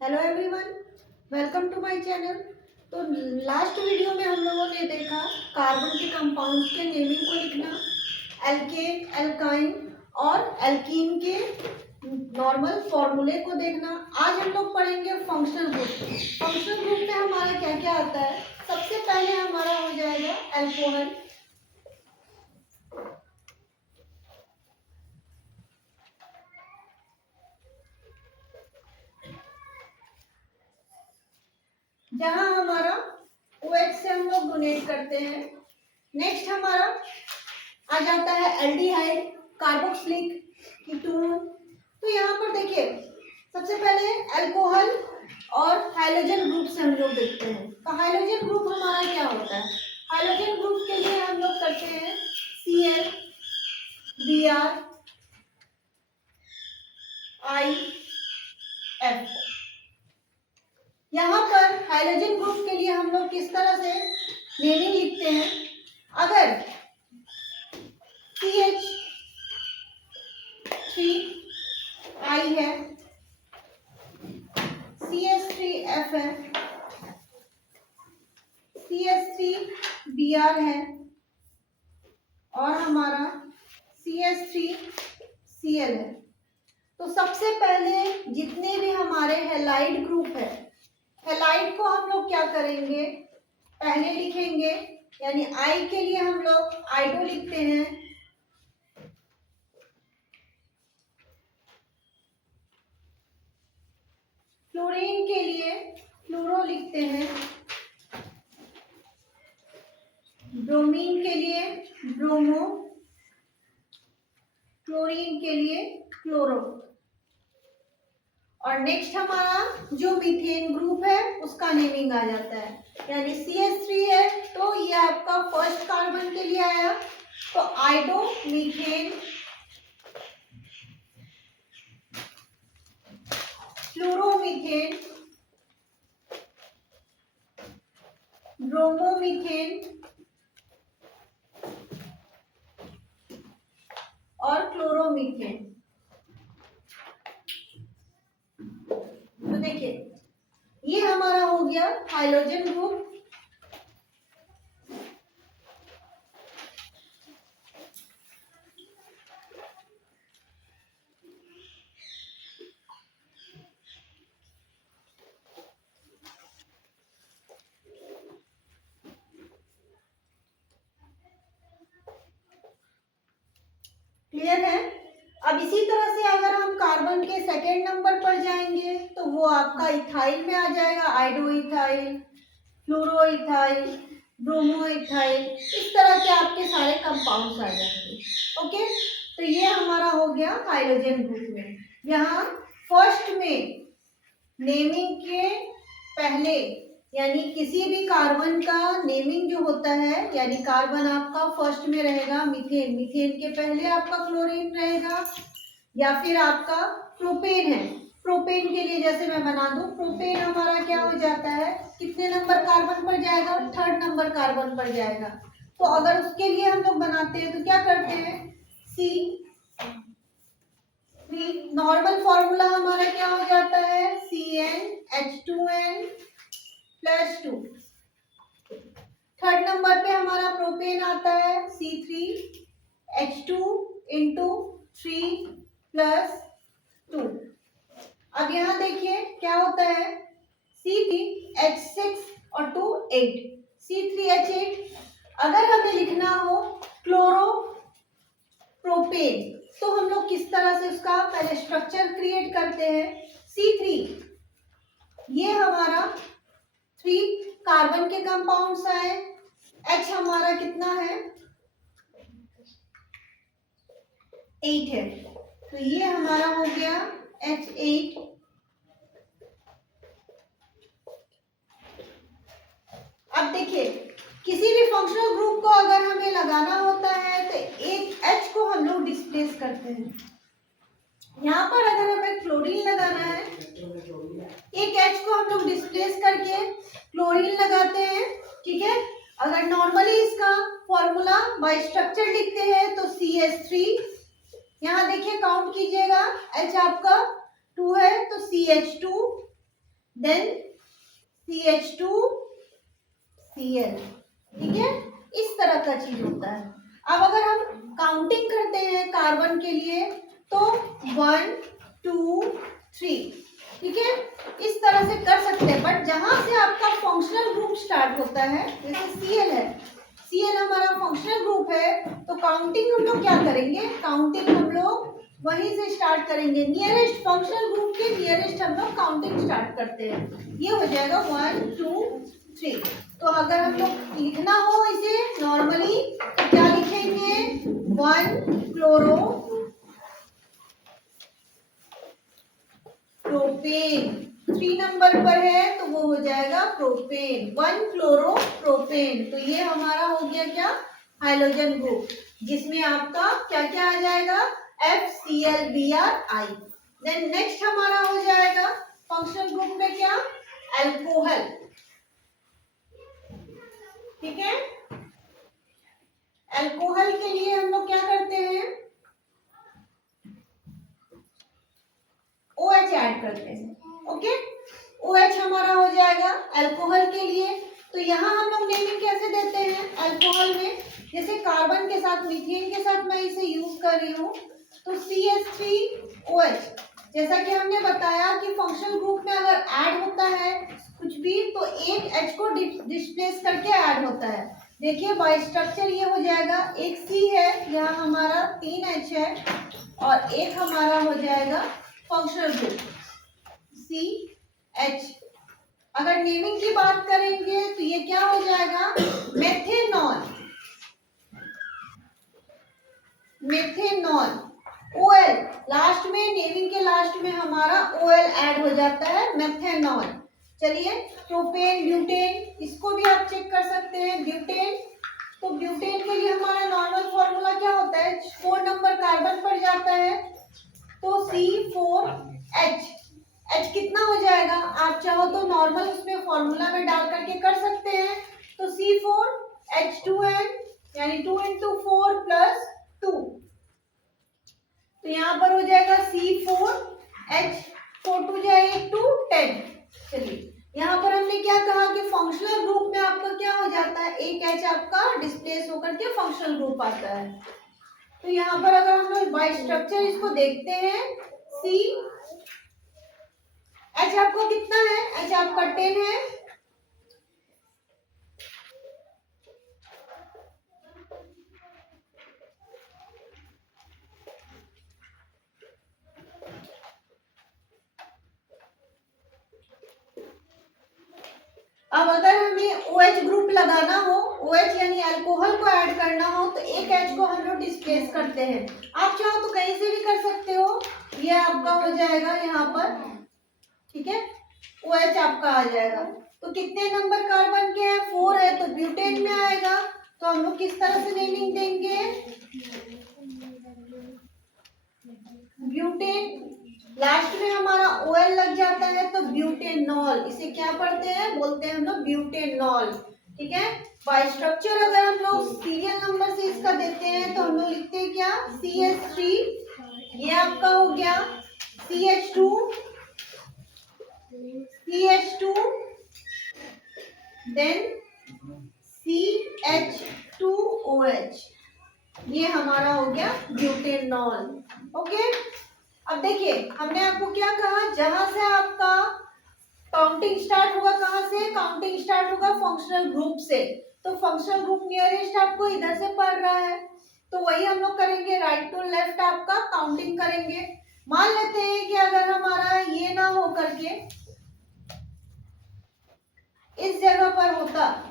Hello everyone, welcome to my channel. तो last video में हम लोगों ने देखा कार्बन के कंपाउंड्स के नेमिंग को लिखना, एल्केन, एल्काइन और एल्कीन के नॉर्मल फॉर्मूले को देखना। आज हम लोग पढ़ेंगे फंक्शनल ग्रुप। फंक्शनल ग्रुप में हमारा क्या क्या आता है। सबसे पहले हमारा हो जाएगा एल्कोहल। जहां हमारा OH से हम लोग डोनेट करते हैं। नेक्स्ट हमारा आ जाता है एल्डिहाइड, कार्बोक्सिलिक, कीटोन। तो यहाँ पर देखिए सबसे पहले अल्कोहल और हाइड्रोजन ग्रुप से हम लोग देखते हैं। तो हाइड्रोजन ग्रुप हमारा क्या होता है। हाइड्रोजन ग्रुप के लिए हम लोग करते हैं Cl, Br, I, F। यहाँ पर हाइड्रोजन ग्रुप के लिए हम लोग किस तरह से नेमिंग लिखते हैं। अगर CH3I है, CH3F है, CH3Br है और हमारा CH3Cl है। तो सबसे पहले जितने भी हमारे हैलाइड ग्रुप है, हैलाइड को हम लोग क्या करेंगे, पहले लिखेंगे। यानी I के लिए हम लोग आइडो लिखते हैं, फ्लोरीन के लिए फ्लोरो लिखते हैं, ब्रोमीन के लिए ब्रोमो, क्लोरीन के लिए क्लोरो। और नेक्स्ट हमारा जो मीथेन ग्रुप है उसका नेमिंग आ जाता है। यानी CH3 है तो ये आपका फर्स्ट कार्बन के लिए आया, तो आइडो मीथेन, फ्लोरोमीथेन, ब्रोमोमीथेन और क्लोरोमीथेन। तो देखिए ये हमारा हो गया हाइड्रोजन ग्रुप। क्लियर है। अब इसी तरह से अगर हम कार्बन के सेकेंड नंबर पर जाएंगे तो वो आपका इथाइल में आ जाएगा, आइडो इथाइल, फ्लोरो इथाइल, ब्रोमो इथाइल। इस तरह के आपके सारे कंपाउंड्स आ जाएंगे। ओके, तो ये हमारा हो गया हाइड्रोजन ग्रुप में। यहाँ फर्स्ट में नेमिंग के पहले यानी किसी भी कार्बन का नेमिंग जो होता है, यानी कार्बन आपका फर्स्ट में रहेगा मीथेन, मीथेन के पहले आपका क्लोरीन रहेगा, या फिर आपका प्रोपेन है। प्रोपेन के लिए जैसे मैं बना दूं, प्रोपेन हमारा क्या हो जाता है, कितने नंबर कार्बन पर जाएगा, थर्ड नंबर कार्बन पर जाएगा। तो अगर उसके लिए हम लोग बनाते हैं तो क्या करते हैं, C। नॉर्मल फॉर्मूला हमारा क्या हो जाता है, CnH2n+2। थर्ड नंबर पे हमारा प्रोपेन आता है C3H2 इंटू 3+2। अब यहाँ देखिए क्या होता है, C3H6 और 2 8, C3H8। अगर हमें लिखना हो क्लोरो प्रोपेन तो हम लोग किस तरह से उसका पहले स्ट्रक्चर क्रिएट करते हैं। C3 ये हमारा 3 कार्बन के कंपाउंड्स आए, H हमारा कितना है, 8 है, तो ये हमारा हो गया H8। अब देखिए किसी भी फंक्शनल ग्रुप को अगर हमें लगाना होता है तो एक H को हम लोग डिस्प्लेस करते हैं। यहाँ पर अगर हमें क्लोरीन लगाना है, एक H को हम लोग डिस्प्लेस करके क्लोरीन लगाते हैं, ठीक है। अगर नॉर्मली इसका फॉर्मूला बाय स्ट्रक्चर लिखते हैं तो CH3, यहाँ देखिए काउंट कीजिएगा, H आपका 2 है तो CH2, देन CH2Cl, ठीक है, इस तरह का चीज होता है। अब अगर हम काउंटिंग करते हैं कार्बन के लिए तो 1 2 3, ठीक है, इस तरह से कर सकते हैं। बट जहां से आपका फंक्शनल ग्रुप स्टार्ट होता है, जैसे Cl है, Cl हमारा फंक्शनल ग्रुप है, तो काउंटिंग हम लोग क्या करेंगे, काउंटिंग हम लोग वहीं से स्टार्ट करेंगे, नियरेस्ट फंक्शनल ग्रुप के नियरेस्ट हम लोग काउंटिंग स्टार्ट करते हैं। ये हो जाएगा 1 2 3। तो अगर हम लोग लिखना हो इसे नॉर्मली तो क्या लिखेंगे, 1 क्लोरो प्रोपेन, 3 नंबर पर है तो वो हो जाएगा प्रोपेन, 1 क्लोरो प्रोपेन। तो ये हमारा हो गया क्या, हाइड्रोजन ग्रुप, जिसमें आपका क्या क्या आ जाएगा, FClBrI। देन नेक्स्ट हमारा हो जाएगा फंक्शनल ग्रुप में क्या, अल्कोहल, ठीक है। अल्कोहल के लिए हम लोग क्या करते हैं, OH ऐड करते हैं, ओके। OH हमारा हो जाएगा अल्कोहल के लिए। तो यहाँ हम लोग नेमिंग कैसे देते हैं अल्कोहल में, जैसे कार्बन के साथ मीथेन के साथ मैं इसे यूज कर रही हूँ, तो CH3OH, जैसा कि हमने बताया कि फंक्शनल ग्रुप में अगर ऐड होता है कुछ भी तो एक H को डिस्प्लेस करके ऐड होता है। देखिए बाय स्ट्रक्चर ये हो जाएगा, एक C है, यहाँ हमारा 3H है और एक हमारा हो जाएगा फंक्शनल ग्रुप CH। अगर नेमिंग की बात करेंगे तो ये क्या हो जाएगा, मेथेनॉल, मेथेनॉल, OL लास्ट में, नेमिंग के लास्ट में हमारा OL ऐड हो जाता है, मेथेनॉल। चलिए प्रोपेन, ब्यूटेन, इसको भी आप चेक कर सकते हैं, ब्यूटेन। तो ब्यूटेन के लिए हमारा नॉर्मल फॉर्मूला क्या होता है, 4 नंबर कार्बन पर जाता है तो C4H, H कितना हो जाएगा, आप चाहो तो नॉर्मल उसमें फॉर्मूला में डाल करके कर सकते हैं, तो C4H2N यानी 2 into 4 plus 2, तो यहाँ पर हो जाएगा C4H, 4 2 जाए 2 10। चलिए यहाँ पर हमने क्या कहा कि फंक्शनल ग्रुप में आपका क्या हो जाता है, एक H आपका डिस्प्लेस होकर के फंक्शनल ग्रुप आता है। तो यहाँ पर अगर हम लोग बाय स्ट्रक्चर इसको देखते हैं, C H आपको कितना है, H आपका 10 है, अब अगर हमें OH ग्रुप लगाना हो, OH यानी अल्कोहल को ऐड करना हो तो एक H को हम लोग डिस्प्लेस करते हैं। आप चाहो तो कहीं से भी कर सकते हो, ये आपका हो जाएगा यहाँ पर, ठीक है, OH आपका आ जाएगा। तो कितने नंबर कार्बन के हैं, 4 है, तो ब्यूटेन में आएगा। तो हम लोग किस तरह से नेमिंग देंगे, ब्यूटेन, लास्ट में हमारा OL लग जाता है तो ब्यूटेनॉल, इसे क्या पढ़ते हैं, बोलते हैं हम लोग ब्यूटेनॉल, ठीक है। बाय स्ट्रक्चर अगर हम लोग सीरियल नंबर से इसका देते हैं तो हम लोग लिखते हैं क्या, CH3, ये आपका हो गया CH2, देन CH2OH, ये हमारा हो गया ब्यूटेनॉल, ओके। अब देखिए हमने आपको क्या कहा, जहां से आपका काउंटिंग स्टार्ट होगा, कहां से काउंटिंग स्टार्ट होगा, फंक्शनल ग्रुप से। तो फंक्शनल ग्रुप नियरेस्ट आपको इधर से पड़ रहा है, तो वही हम लोग करेंगे, राइट टू लेफ्ट आपका काउंटिंग करेंगे। मान लेते हैं कि अगर हमारा ये ना हो करके इस जगह पर होता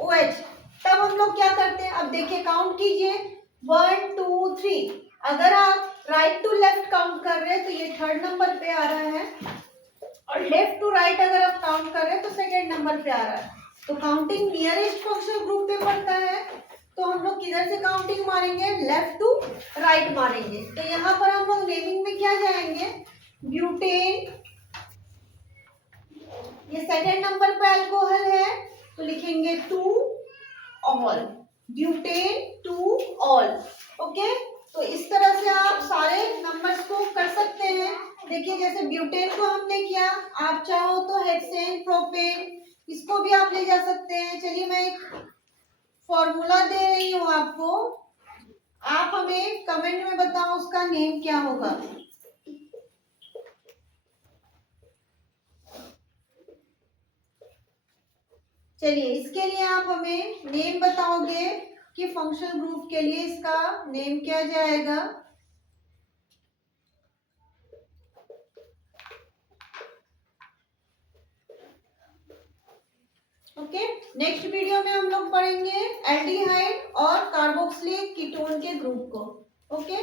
OH, तब हम लोग क्या करते हैं, अब देखिए काउंट कीजिए 1 2 3, अगर आप राइट टू लेफ्ट काउंट कर रहे हैं तो ये 3rd नंबर पे आ रहा है, और लेफ्ट टू राइट अगर आप काउंट कर रहे हैं तो 2nd नंबर पे आ रहा है। तो काउंटिंग नियरेस्ट फंक्शनल ग्रुप पे पड़ता है, तो हम लोग किधर से काउंटिंग मारेंगे, लेफ्ट टू राइट मारेंगे। तो यहाँ पर हम लोग नेमिंग में क्या जाएंगे, ब्यूटेन, ये 2nd नंबर पे अल्कोहल है तो लिखेंगे 2 ऑल, ब्यूटेन 2 ऑल, ओके। तो इस तरह से आप सारे नंबर्स को कर सकते हैं। देखिए जैसे ब्यूटेन को हमने किया, आप चाहो तो हेक्सेन, प्रोपेन, इसको भी आप ले जा सकते हैं। चलिए मैं एक फॉर्मूला दे रही हूँ आपको, आप हमें कमेंट में बताओ उसका नेम क्या होगा। चलिए इसके लिए आप हमें नेम बताओगे कि फंक्शनल ग्रुप के लिए इसका नेम क्या जाएगा। ओके, नेक्स्ट वीडियो में हम लोग पढ़ेंगे एल्डिहाइड और कार्बोक्सिलिक कीटोन के ग्रुप को। ओके।